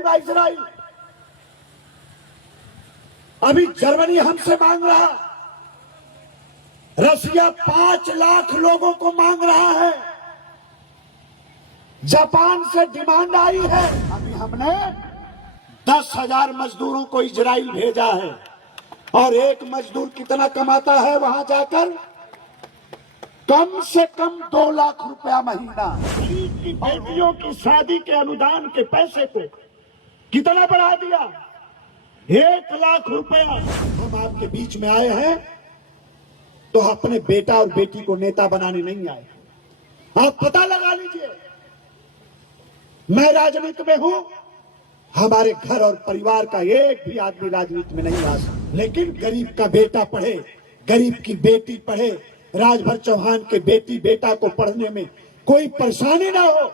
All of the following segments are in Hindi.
दूंगा इजराइल। अभी जर्मनी हमसे मांग रहा, रसिया 5 लाख लोगों को मांग रहा है, जापान से डिमांड आई है। अभी हमने 10,000 मजदूरों को इजराइल भेजा है, और एक मजदूर कितना कमाता है वहां जाकर? कम से कम 2 लाख रुपया महीना। की बेटियों की शादी के अनुदान के पैसे को कितना बढ़ा दिया? 1 लाख रुपया। हम आपके बीच में आए हैं तो अपने बेटा और बेटी को नेता बनाने नहीं आए। आप पता लगा लीजिए, मैं राजनीति में हूं, हमारे घर और परिवार का एक भी आदमी राजनीति में नहीं आ सकता, लेकिन गरीब का बेटा पढ़े, गरीब की बेटी पढ़े, राजभर चौहान के बेटी बेटा को पढ़ने में कोई परेशानी ना हो,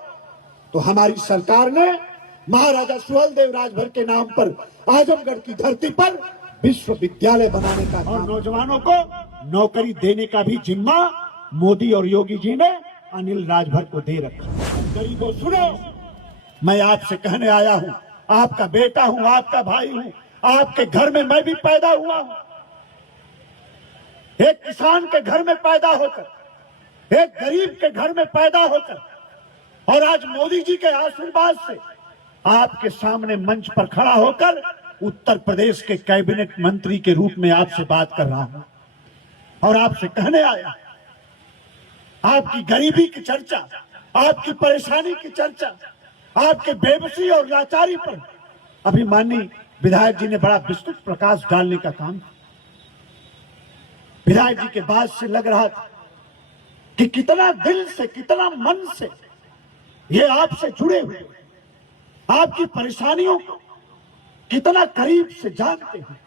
तो हमारी सरकार ने महाराजा सुहेलदेव राजभर के नाम पर आजमगढ़ की धरती पर विश्वविद्यालय बनाने का और नौजवानों को नौकरी देने का भी जिम्मा मोदी और योगी जी ने अनिल राजभर को दे रखा। गरीबों सुनो, मैं आपसे कहने आया हूं, आपका बेटा हूं, आपका भाई हूं, आपके घर में मैं भी पैदा हुआ हूं, एक किसान के घर में पैदा होकर, एक गरीब के घर में पैदा होकर, और आज मोदी जी के आशीर्वाद से आपके सामने मंच पर खड़ा होकर उत्तर प्रदेश के कैबिनेट मंत्री के रूप में आपसे बात कर रहा हूं, और आपसे कहने आया, आपकी गरीबी की चर्चा, आपकी परेशानी की चर्चा, आपके बेबसी और लाचारी पर अभी माननीय विधायक जी ने बड़ा विस्तृत प्रकाश डालने का काम किया। विधायक जी के बात से लग रहा था कि कितना दिल से, कितना मन से ये आपसे जुड़े हुए, आपकी परेशानियों को कितना करीब से जानते हैं।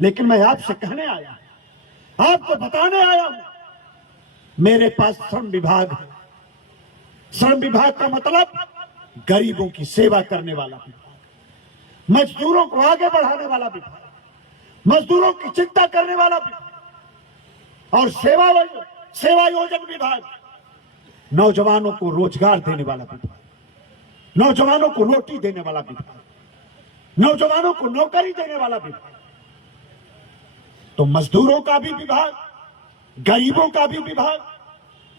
लेकिन मैं आपसे कहने आया, आपको बताने आया हूं, मेरे पास श्रम विभाग है। श्रम विभाग का मतलब गरीबों की सेवा करने वाला विभाग, मजदूरों को आगे बढ़ाने वाला विभाग, मजदूरों की चिंता करने वाला विभाग, और सेवा योजन विभाग, नौजवानों को रोजगार देने वाला विभाग, नौजवानों को रोटी देने वाला विभाग, नौजवानों को नौकरी देने वाला विभाग। तो मजदूरों का भी विभाग, गरीबों का भी विभाग,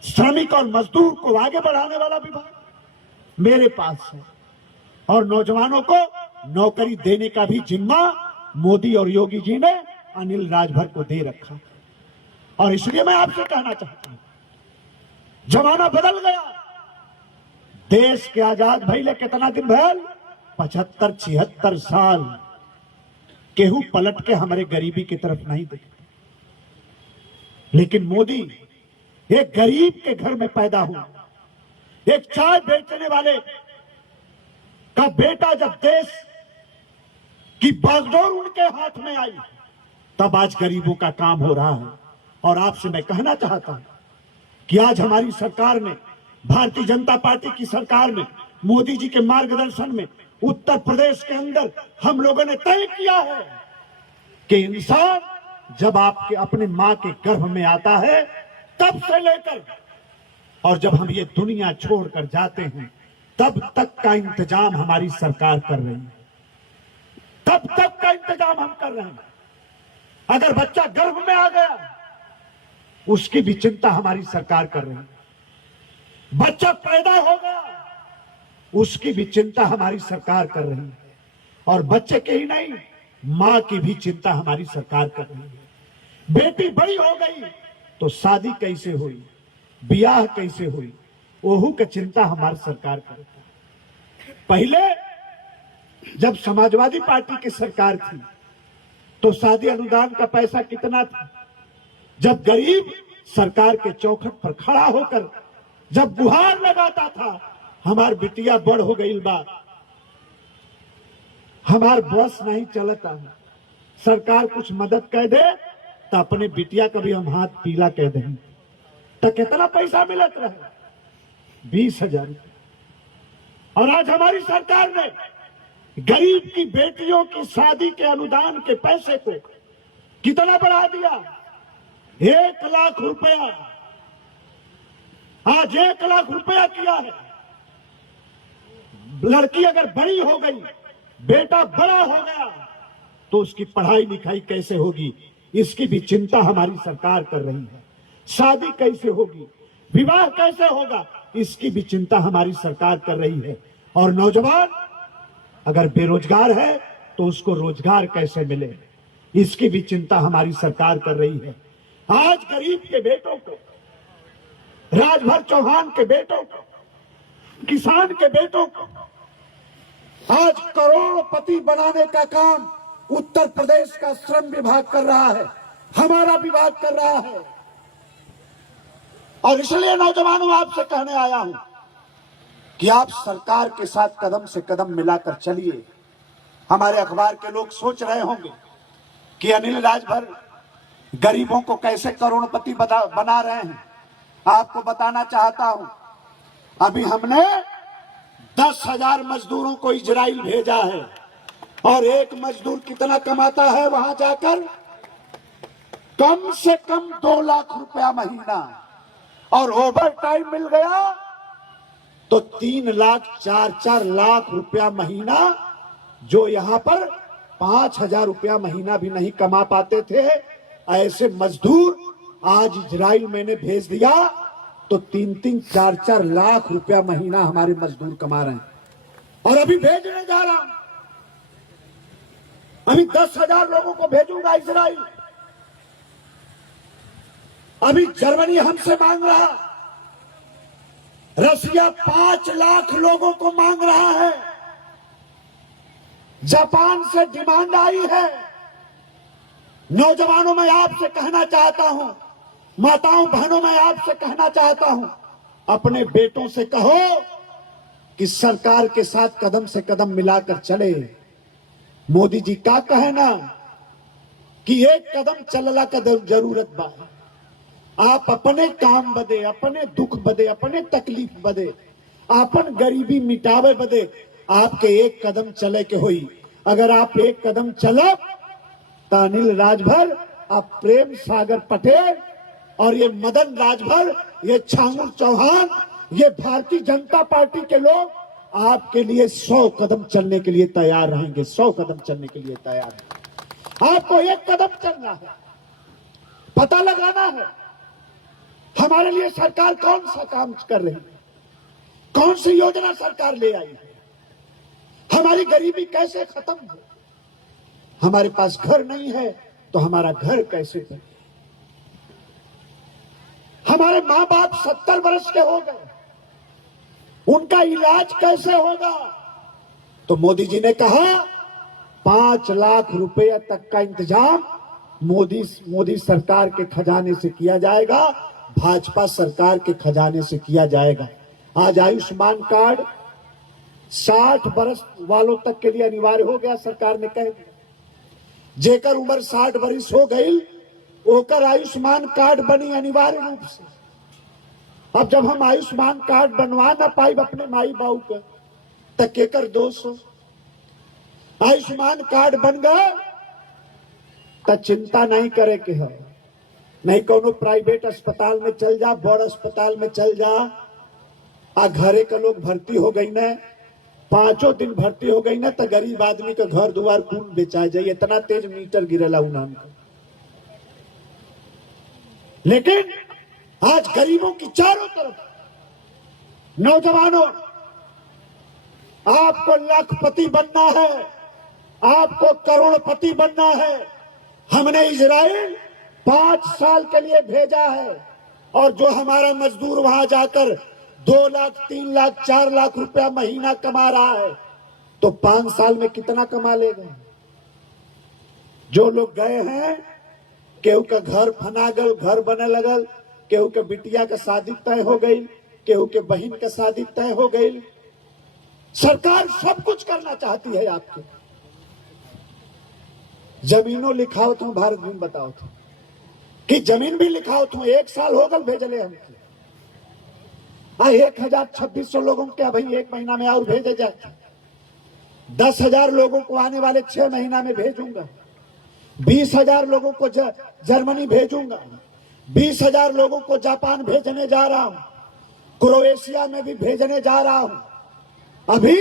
श्रमिक और मजदूर को आगे बढ़ाने वाला विभाग मेरे पास है, और नौजवानों को नौकरी देने का भी जिम्मा मोदी और योगी जी ने अनिल राजभर को दे रखा। और इसलिए मैं आपसे कहना चाहता हूं, जमाना बदल गया। देश के आजाद भइले कितना दिन भैल? 75-76 साल। केहू पलट के हमारे गरीबी की तरफ नहीं देखते, लेकिन मोदी एक गरीब के घर में पैदा हुआ, एक चाय बेचने वाले का बेटा जब देश की बागडोर उनके हाथ में आई, तब आज गरीबों का काम हो रहा है। और आपसे मैं कहना चाहता हूं कि आज हमारी सरकार ने, भारतीय जनता पार्टी की सरकार में, मोदी जी के मार्गदर्शन में उत्तर प्रदेश के अंदर हम लोगों ने तय किया है कि इंसान जब आपके अपने मां के गर्भ में आता है तब से लेकर और जब हम ये दुनिया छोड़कर जाते हैं तब तक का इंतजाम हमारी सरकार कर रही है, तब तक का इंतजाम हम कर रहे हैं। अगर बच्चा गर्भ में आ गया उसकी भी चिंता हमारी सरकार कर रही है, बच्चा पैदा होगा उसकी भी चिंता हमारी सरकार कर रही है, और बच्चे के ही नहीं मां की भी चिंता हमारी सरकार कर रही है। बेटी बड़ी हो गई तो शादी कैसे हुई, ब्याह कैसे हुई, ओहू की चिंता हमारी सरकार कर रही है। पहले जब समाजवादी पार्टी की सरकार थी तो शादी अनुदान का पैसा कितना था? जब गरीब सरकार के चौखट पर खड़ा होकर जब गुहार लगाता था, हमार बिटिया बड़ हो गई बा, हमार बस नहीं चलता, सरकार कुछ मदद कर दे तो अपने बिटिया का भी हम हाथ पीला कह दें, तो कितना पैसा मिलत रहे? 20,000। और आज हमारी सरकार ने गरीब की बेटियों की शादी के अनुदान के पैसे को कितना बढ़ा दिया? 1 लाख रुपया। आज 1 लाख रुपया किया है। लड़की अगर बड़ी हो गई बेटा बड़ा हो गया तो उसकी पढ़ाई लिखाई कैसे होगी, इसकी भी चिंता हमारी सरकार कर रही है। शादी कैसे होगी, विवाह कैसे होगा, इसकी भी चिंता हमारी सरकार कर रही है। और नौजवान अगर बेरोजगार है तो उसको रोजगार कैसे मिले, इसकी भी चिंता हमारी सरकार कर रही है। आज गरीब के बेटों को, राजभर चौहान के बेटों को, किसान के बेटों को आज करोड़पति बनाने का काम उत्तर प्रदेश का श्रम विभाग कर रहा है, हमारा विभाग कर रहा है। और इसलिए नौजवानों आपसे कहने आया हूं कि आप सरकार के साथ कदम से कदम मिलाकर चलिए। हमारे अखबार के लोग सोच रहे होंगे कि अनिल राजभर गरीबों को कैसे करोड़पति बना रहे हैं। आपको बताना चाहता हूं, अभी हमने 10,000 मजदूरों को इजराइल भेजा है और एक मजदूर कितना कमाता है वहां जाकर, कम से कम 2 लाख रुपया महीना, और ओवर टाइम मिल गया तो 3 लाख 4 लाख रुपया महीना, जो यहां पर 5,000 रुपया महीना भी नहीं कमा पाते थे। ऐसे मजदूर आज इजराइल मैंने भेज दिया तो 3-3 4-4 लाख रुपया महीना हमारे मजदूर कमा रहे हैं। और अभी भेजने जा रहा हूं, अभी 10,000 लोगों को भेजूंगा इजराइल। अभी जर्मनी हमसे मांग रहा, रसिया 5 लाख लोगों को मांग रहा है, जापान से डिमांड आई है। नौजवानों में आपसे कहना चाहता हूं, माताओं बहनों में आपसे कहना चाहता हूं, अपने बेटों से कहो कि सरकार के साथ कदम से कदम मिलाकर चले। मोदी जी का कहना कि एक कदम चलला का जरूरत बा। आप अपने काम बदे, अपने दुख बदे, अपने तकलीफ बदे, अपन गरीबी मिटावे बदे आपके एक कदम चले के होई। अगर आप एक कदम चलब तो अनिल राजभर, आप प्रेम सागर पटेल और ये मदन राजभर, ये छांगुर चौहान, ये भारतीय जनता पार्टी के लोग आपके लिए 100 कदम चलने के लिए तैयार रहेंगे, 100 कदम चलने के लिए तैयार है। आपको एक कदम चलना है, पता लगाना है हमारे लिए सरकार कौन सा काम कर रही है, कौन सी योजना सरकार ले आई है, हमारी गरीबी कैसे खत्म हो। हमारे पास घर नहीं है तो हमारा घर कैसे बने, हमारे मां बाप 70 वर्ष के हो गए, उनका इलाज कैसे होगा। तो मोदी जी ने कहा 5 लाख रुपए तक का इंतजाम मोदी सरकार के खजाने से किया जाएगा, भाजपा सरकार के खजाने से किया जाएगा। आज आयुष्मान कार्ड 60 वर्ष वालों तक के लिए अनिवार्य हो गया, सरकार ने कह दिया। जेकर उम्र 60 वर्ष हो गई ओकर आयुष्मान कार्ड बनी अनिवार्य रूप से। अब जब हम आयुष्मान कार्ड बनवा ना पाई अपने माई बाबू के, तक केकर दोष हो। आयुष्मान कार्ड बन गए तो चिंता नहीं करे के है, नहीं कोनो प्राइवेट अस्पताल में चल जा, बड़ अस्पताल में चल जा। आ घरे के लोग भर्ती हो गई न, 5 दिन भर्ती हो गई ना तो गरीब आदमी का घर दुआर कौन बेचाए जाए, इतना तेज मीटर गिरला उनाम का। लेकिन आज गरीबों की चारों तरफ, नौजवानों आपको लाखपति बनना है, आपको करोड़पति बनना है। हमने इजराइल 5 साल के लिए भेजा है और जो हमारा मजदूर वहां जाकर 2 लाख 3 लाख 4 लाख रुपया महीना कमा रहा है तो 5 साल में कितना कमा लेगा। जो लोग गए हैं, केहू का घर फना गल, घर बने लगल, केहू के बिटिया का शादी तय हो गई, केहू के बहन का शादी तय हो गई। सरकार सब कुछ करना चाहती है आपके। जमीनों लिखाओ तुम भारत में, बताओ तुम कि जमीन भी लिखाओ तुम। 1 साल हो गल भेजले हमके, 1,2600 लोगों के भाई 1 महीना में और भेजे जाए। 10,000 लोगों को आने वाले 6 महीना में भेजूंगा। 20,000 लोगों को जर्मनी भेजूंगा। 20,000 लोगों को जापान भेजने जा रहा हूं। क्रोएशिया में भी भेजने जा रहा हूं। अभी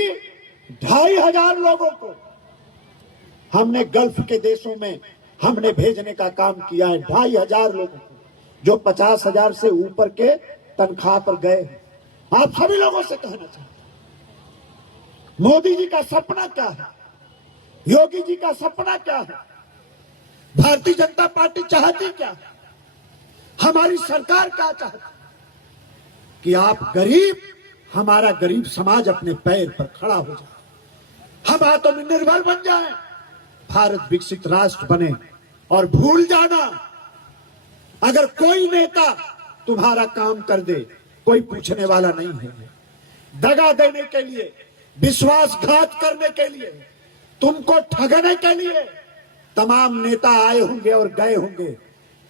2,500 लोगों को हमने गल्फ के देशों में हमने भेजने का काम किया है। 2,500 लोगों को जो 50,000 से ऊपर के तनख्वाह पर गए हैं। आप सभी लोगों से कहना चाहते हैं, मोदी जी का सपना क्या है, योगी जी का सपना क्या है, भारतीय जनता पार्टी चाहती क्या है, हमारी सरकार क्या चाहती है कि आप गरीब, हमारा गरीब समाज अपने पैर पर खड़ा हो जाए, हम आत्मनिर्भर बन जाएं, भारत विकसित राष्ट्र बने। और भूल जाना, अगर कोई नेता तुम्हारा काम कर दे, कोई पूछने वाला नहीं है। दगा देने के लिए, विश्वासघात करने के लिए, तुमको ठगने के लिए तमाम नेता आए होंगे और गए होंगे,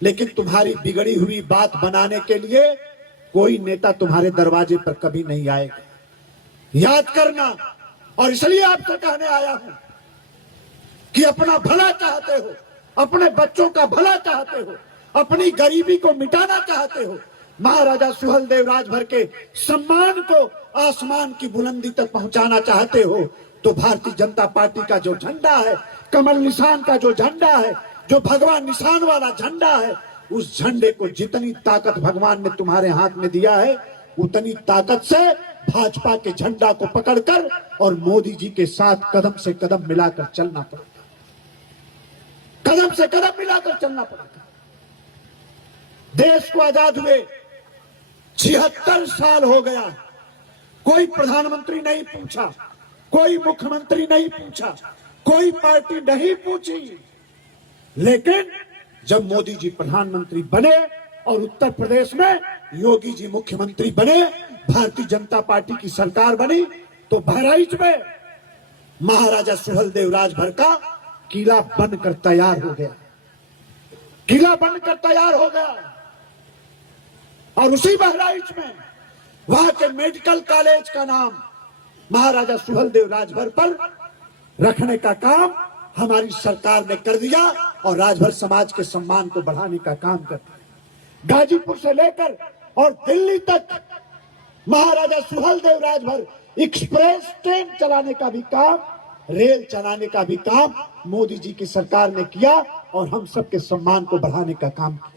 लेकिन तुम्हारी बिगड़ी हुई बात बनाने के लिए कोई नेता तुम्हारे दरवाजे पर कभी नहीं आएगा। याद करना। और इसलिए आपसे कहने आया हूं कि अपना भला चाहते हो, अपने बच्चों का भला चाहते हो, अपनी गरीबी को मिटाना चाहते हो, महाराजा सुहेलदेव राजभर के सम्मान को आसमान की बुलंदी तक पहुंचाना चाहते हो, तो भारतीय जनता पार्टी का जो झंडा है, कमल निशान का जो झंडा है, जो भगवान निशान वाला झंडा है, उस झंडे को जितनी ताकत भगवान ने तुम्हारे हाथ में दिया है, उतनी ताकत से भाजपा के झंडा को पकड़कर और मोदी जी के साथ कदम से कदम मिलाकर चलना पड़ेगा। कदम से कदम मिलाकर चलना पड़ेगा। देश को आजाद हुए 76 साल हो गया, कोई प्रधानमंत्री नहीं पूछा, कोई मुख्यमंत्री नहीं पूछा, कोई पार्टी नहीं पूछी, लेकिन जब मोदी जी प्रधानमंत्री बने और उत्तर प्रदेश में योगी जी मुख्यमंत्री बने, भारतीय जनता पार्टी की सरकार बनी, तो बहराइच में महाराजा सुहेलदेव राजभर का किला बनकर तैयार हो गया। किला बनकर तैयार हो गया और उसी बहराइच में वहां के मेडिकल कॉलेज का नाम महाराजा सुहेलदेव राजभर पर रखने का काम हमारी सरकार ने कर दिया और राजभर समाज के सम्मान को बढ़ाने का काम कर दिया। गाजीपुर से लेकर और दिल्ली तक महाराजा सुहेलदेव राजभर एक्सप्रेस ट्रेन चलाने का भी काम, रेल चलाने का भी काम मोदी जी की सरकार ने किया और हम सबके सम्मान को बढ़ाने का काम किया।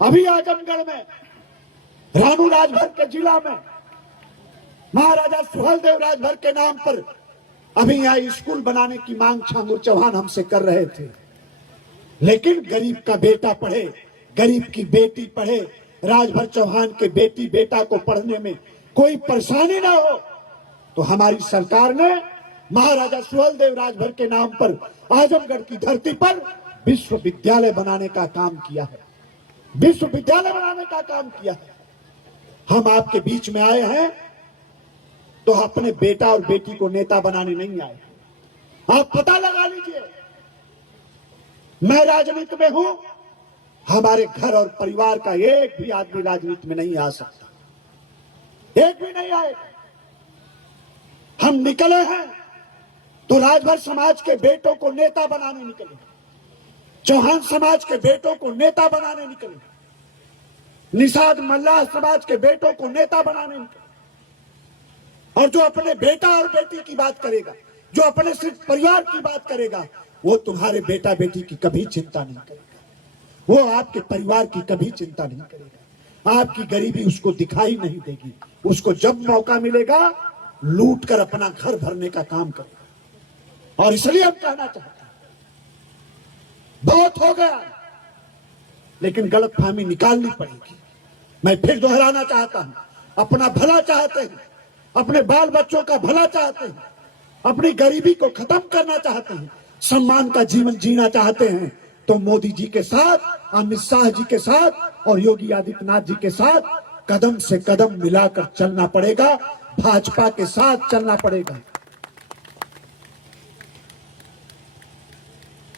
अभी आजमगढ़ में रानू राजभर के जिला में महाराजा सुहेलदेव राजभर के नाम पर अभी यहाँ स्कूल बनाने की मांग छांगुर चौहान हमसे कर रहे थे, लेकिन गरीब का बेटा पढ़े, गरीब की बेटी पढ़े, राजभर चौहान के बेटी बेटा को पढ़ने में कोई परेशानी ना हो, तो हमारी सरकार ने महाराजा सुहेलदेव राजभर के नाम पर आजमगढ़ की धरती पर विश्वविद्यालय बनाने का काम किया है। विश्वविद्यालय बनाने का काम किया है। हम आपके बीच में आए हैं तो अपने बेटा और बेटी को नेता बनाने नहीं आए। आप पता लगा लीजिए, मैं राजनीति में हूं, हमारे घर और परिवार का एक भी आदमी राजनीति में नहीं आ सकता, एक भी नहीं आएगा। हम निकले हैं तो राजभर समाज के बेटों को नेता बनाने निकले, चौहान समाज के बेटों को नेता बनाने निकले, निषाद मल्लाह समाज के बेटों को नेता बनाने निकले। और जो अपने बेटा और बेटी की बात करेगा, जो अपने सिर्फ परिवार की बात करेगा, वो तुम्हारे बेटा बेटी की कभी चिंता नहीं करेगा, वो आपके परिवार की कभी चिंता नहीं करेगा, आपकी गरीबी उसको दिखाई नहीं देगी। उसको जब मौका मिलेगा लूट कर अपना घर भरने का काम करेगा। और इसलिए हम कहना चाहते हैं, बहुत हो गया, लेकिन गलतफहमी निकालनी पड़ेगी। मैं फिर दोहराना चाहता हूं, अपना भला चाहते हैं, अपने बाल बच्चों का भला चाहते हैं, अपनी गरीबी को खत्म करना चाहते हैं, सम्मान का जीवन जीना चाहते हैं, तो मोदी जी के साथ, अमित शाह जी के साथ और योगी आदित्यनाथ जी के साथ कदम से कदम मिलाकर चलना पड़ेगा, भाजपा के साथ चलना पड़ेगा।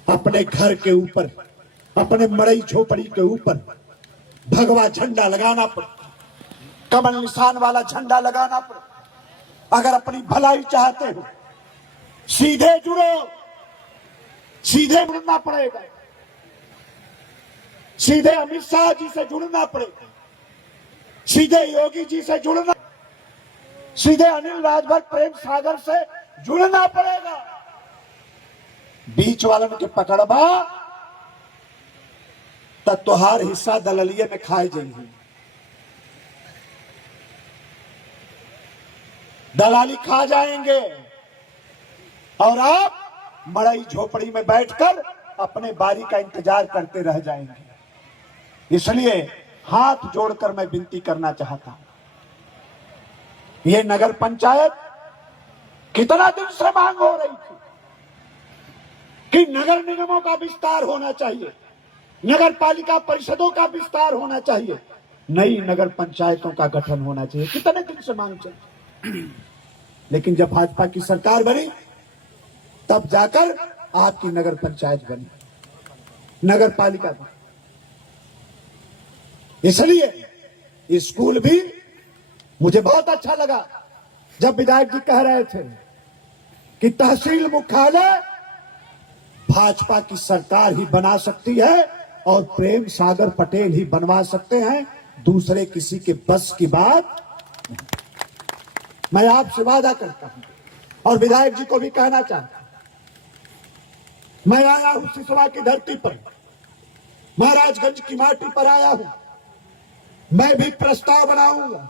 अपने घर के ऊपर, अपने मड़ई झोपड़ी के ऊपर भगवा झंडा लगाना पड़ेगा, कमल निशान वाला झंडा लगाना पड़ेगा। अगर अपनी भलाई चाहते हो, सीधे जुड़ो, सीधे जुड़ना पड़ेगा, सीधे अमित शाह जी से जुड़ना पड़ेगा, सीधे योगी जी से जुड़ना। सीधे अनिल राजभर प्रेम सागर से जुड़ना पड़ेगा। बीच वालन के पकड़बा तब तोहार हिस्सा दललिए में खाए जाएंगे। दलाली खा जाएंगे और आप मड़ई झोपड़ी में बैठकर अपने बारी का इंतजार करते रह जाएंगे। इसलिए हाथ जोड़कर मैं विनती करना चाहता हूं, ये नगर पंचायत कितना दिन से मांग हो रही थी कि नगर निगमों का विस्तार होना चाहिए, नगर पालिका परिषदों का विस्तार होना चाहिए, नई नगर पंचायतों का गठन होना चाहिए। कितने दिन से मांग चली, लेकिन जब भाजपा की सरकार बनी तब जाकर आपकी नगर पंचायत बनी, नगर पालिका बनी। इसलिए स्कूल भी मुझे बहुत अच्छा लगा जब विधायक जी कह रहे थे कि तहसील मुख्यालय भाजपा की सरकार ही बना सकती है और प्रेम सागर पटेल ही बनवा सकते हैं, दूसरे किसी के बस की बात नहीं। मैं आपसे वादा करता हूं और विधायक जी को भी कहना चाहता हूं, मैं आया हूं सिसवा की धरती पर, महाराजगंज की माटी पर आया हूं। मैं भी प्रस्ताव बनाऊंगा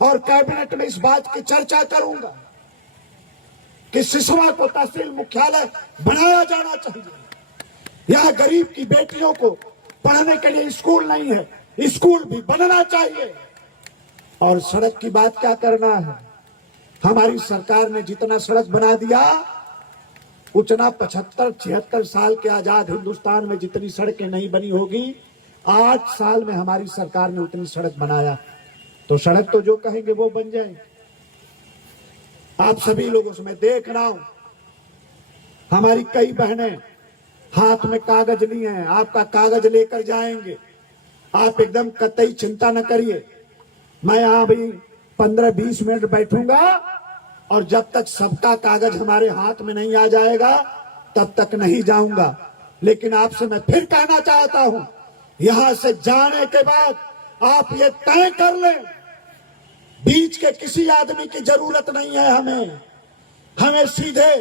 और कैबिनेट में इस बात की चर्चा करूंगा कि सिसवा को तहसील मुख्यालय बनाया जाना चाहिए। यहां गरीब की बेटियों को पढ़ने के लिए स्कूल नहीं है, स्कूल भी बनना चाहिए। और सड़क की बात क्या करना है, हमारी सरकार ने जितना सड़क बना दिया उतना 75-76 साल के आजाद हिंदुस्तान में जितनी सड़कें नहीं बनी होगी, 8 साल में हमारी सरकार ने उतनी सड़क बनाया। तो सड़क तो जो कहेंगे वो बन जाएंगे। आप सभी लोगों से मैं देख रहा हूं, हमारी कई बहनें हाथ में कागज लिए हैं, आपका कागज लेकर जाएंगे। आप एकदम कतई चिंता न करिए, मैं यहां भी 15-20 मिनट बैठूंगा और जब तक सबका कागज हमारे हाथ में नहीं आ जाएगा तब तक नहीं जाऊंगा। लेकिन आपसे मैं फिर कहना चाहता हूं, यहां से जाने के बाद आप ये तय कर लें, बीच के किसी आदमी की जरूरत नहीं है। हमें सीधे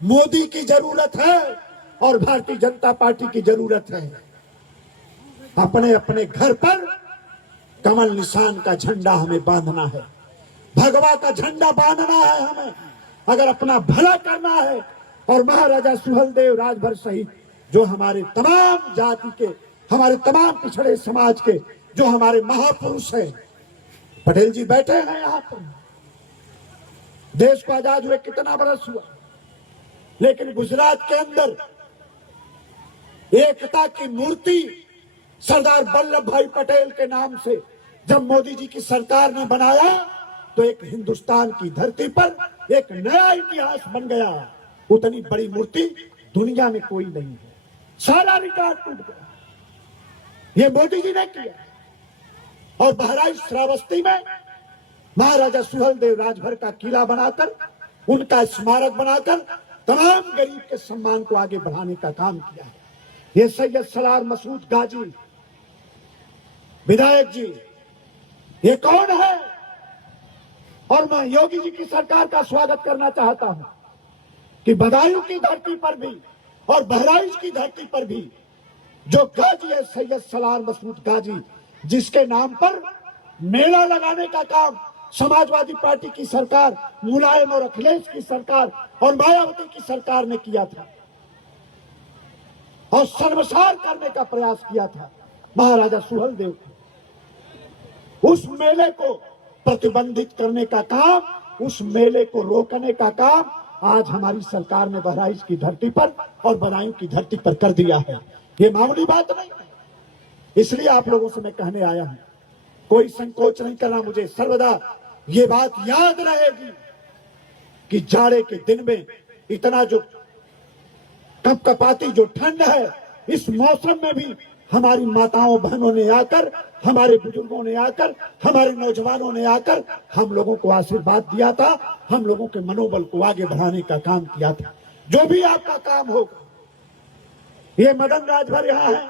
मोदी की जरूरत है और भारतीय जनता पार्टी की जरूरत है। अपने अपने घर पर कमल निशान का झंडा हमें बांधना है, भगवा का झंडा बांधना है हमें, अगर अपना भला करना है। और महाराजा सुहेलदेव राजभर सहित जो हमारे तमाम जाति के, हमारे तमाम पिछड़े समाज के जो हमारे महापुरुष हैं, पटेल जी बैठे हैं यहां पर। देश को आजाद हुए कितना बरस हुआ, लेकिन गुजरात के अंदर एकता की मूर्ति सरदार वल्लभ भाई पटेल के नाम से जब मोदी जी की सरकार ने बनाया तो एक हिंदुस्तान की धरती पर एक नया इतिहास बन गया। उतनी बड़ी मूर्ति दुनिया में कोई नहीं है, सारा रिकॉर्ड टूट गया, ये मोदी जी ने किया। और बहराइच श्रावस्ती में महाराजा सुहेलदेव राजभर का किला बनाकर, उनका स्मारक बनाकर तमाम गरीब के सम्मान को आगे बढ़ाने का काम किया है। ये सैयद सलार मसूद गाजी विधायक जी, ये कौन है? और मैं योगी जी की सरकार का स्वागत करना चाहता हूं कि बदायूं की धरती पर भी और बहराइच की धरती पर भी जो गाजी है सैयद सलार मसूद गाजी, जिसके नाम पर मेला लगाने का काम समाजवादी पार्टी की सरकार, मुलायम और अखिलेश की सरकार और मायावती की सरकार ने किया था और सर्वसार करने का प्रयास किया था महाराजा सुहेलदेव को। उस मेले को प्रतिबंधित करने का काम, उस मेले को रोकने का काम आज हमारी सरकार ने बहराइच की धरती पर और बदायूं की धरती पर कर दिया है। ये मामूली बात नहीं है। इसलिए आप लोगों से मैं कहने आया हूं, कोई संकोच नहीं करना। मुझे सर्वदा ये बात याद रहेगी कि जाड़े के दिन में इतना जो कपकपाती जो ठंड है, इस मौसम में भी हमारी माताओं बहनों ने आकर, हमारे बुजुर्गों ने आकर, हमारे नौजवानों ने आकर हम लोगों को आशीर्वाद दिया था, हम लोगों के मनोबल को आगे बढ़ाने का काम किया था। जो भी आपका काम होगा, ये मदन राजभर यहाँ है,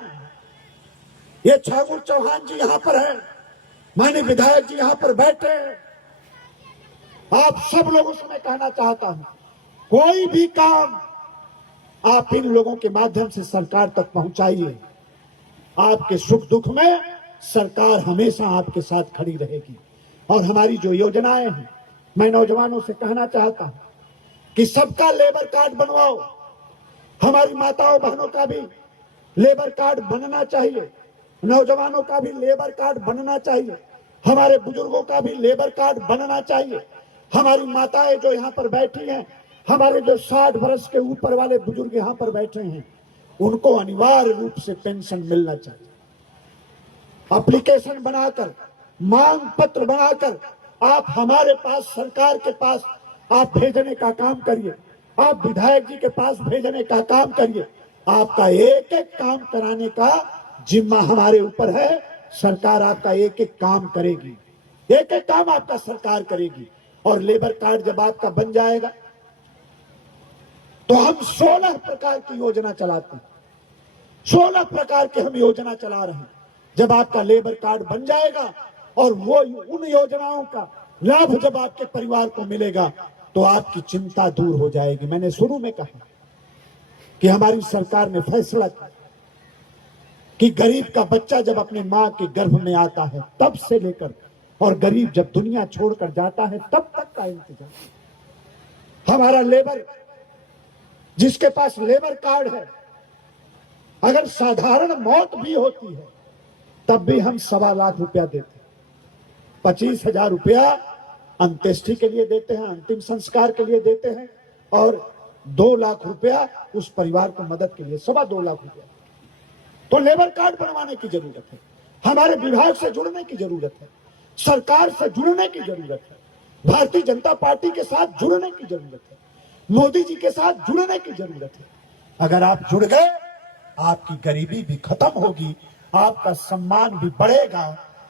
ये छागुर चौहान जी यहाँ पर है, माननीय विधायक जी यहाँ पर बैठे हैं, आप सब लोगों से मैं कहना चाहता हूं, कोई भी काम आप इन लोगों के माध्यम से सरकार तक पहुंचाइए। आपके सुख दुख में सरकार हमेशा आपके साथ खड़ी रहेगी। और हमारी जो योजनाएं हैं, मैं नौजवानों से कहना चाहता हूं कि सबका लेबर कार्ड बनवाओ। हमारी माताओं बहनों का भी लेबर कार्ड बनना चाहिए, नौजवानों का भी लेबर कार्ड बनना चाहिए, हमारे बुजुर्गों का भी लेबर कार्ड बनना चाहिए। हमारी माताएं जो यहाँ पर बैठी हैं, हमारे जो 60 वर्ष के ऊपर वाले बुजुर्ग यहाँ पर बैठे हैं, उनको अनिवार्य रूप से पेंशन मिलना चाहिए। एप्लीकेशन बनाकर, मांग पत्र बनाकर आप हमारे पास, सरकार के पास आप भेजने का काम करिए। आप विधायक जी के पास भेजने का काम करिए। आपका एक एक काम कराने का जिम्मा हमारे ऊपर है। सरकार आपका एक एक काम करेगी, एक एक काम आपका सरकार करेगी। और लेबर कार्ड जब आपका बन जाएगा तो हम 16 प्रकार की योजना चलाते हैं। 16 प्रकार के हम योजना चला रहे हैं। जब आपका लेबर कार्ड बन जाएगा और वो उन योजनाओं का लाभ जब आपके परिवार को मिलेगा तो आपकी चिंता दूर हो जाएगी। मैंने शुरू में कहा कि हमारी सरकार ने फैसला किया कि गरीब का बच्चा जब अपने मां के गर्भ में आता है तब से लेकर, और गरीब जब दुनिया छोड़कर जाता है तब तक का इंतजाम। हमारा लेबर, जिसके पास लेबर कार्ड है, अगर साधारण मौत भी होती है तब भी हम 1.25 लाख रुपया देते हैं। 25,000 रुपया अंत्येष्टि के लिए देते हैं, अंतिम संस्कार के लिए देते हैं, और 2 लाख रुपया उस परिवार को मदद के लिए, 2.25 लाख रुपया। तो लेबर कार्ड बनवाने की जरूरत है, हमारे विभाग से जुड़ने की जरूरत है, सरकार से जुड़ने की जरूरत है, भारतीय जनता पार्टी के साथ जुड़ने की जरूरत है, मोदी जी के साथ जुड़ने की जरूरत है। अगर आप जुड़ गए, आपकी गरीबी भी खत्म होगी, आपका सम्मान भी बढ़ेगा,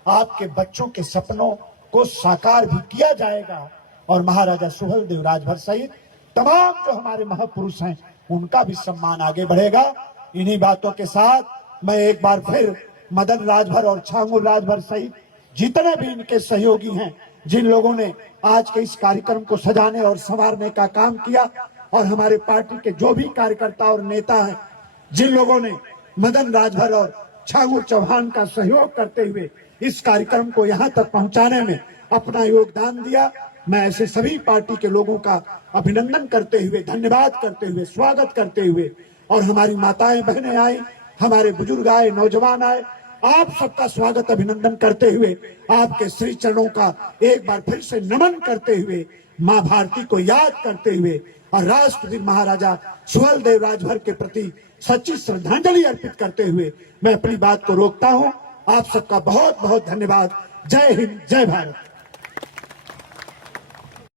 आपके बच्चों के सपनों को साकार भी किया जाएगा, और महाराजा सुहेलदेव राजभर सहित तमाम जो हमारे महापुरुष हैं उनका भी सम्मान आगे बढ़ेगा। इन्हीं बातों के साथ मैं एक बार फिर मदन राजभर और छांगुर राजभर सहित जितने भी इनके सहयोगी हैं, जिन लोगों ने आज के इस कार्यक्रम को सजाने और संवारने का काम किया, और हमारे पार्टी के जो भी कार्यकर्ता और नेता हैं, जिन लोगों ने मदन राजभर और छांगुर चौहान का सहयोग करते हुए इस कार्यक्रम को यहाँ तक पहुँचाने में अपना योगदान दिया, मैं ऐसे सभी पार्टी के लोगों का अभिनंदन करते हुए, धन्यवाद करते हुए, स्वागत करते हुए, और हमारी माताएं बहनें आई, हमारे बुजुर्ग आए, नौजवान आए, आप सबका स्वागत अभिनंदन करते हुए, आपके श्री चरणों का एक बार फिर से नमन करते हुए, माँ भारती को याद करते हुए, और राष्ट्रवीर महाराजा सुहेलदेव राजभर के प्रति सच्ची श्रद्धांजलि अर्पित करते हुए मैं अपनी बात को रोकता हूँ। आप सबका बहुत बहुत धन्यवाद। जय हिंद, जय भारत।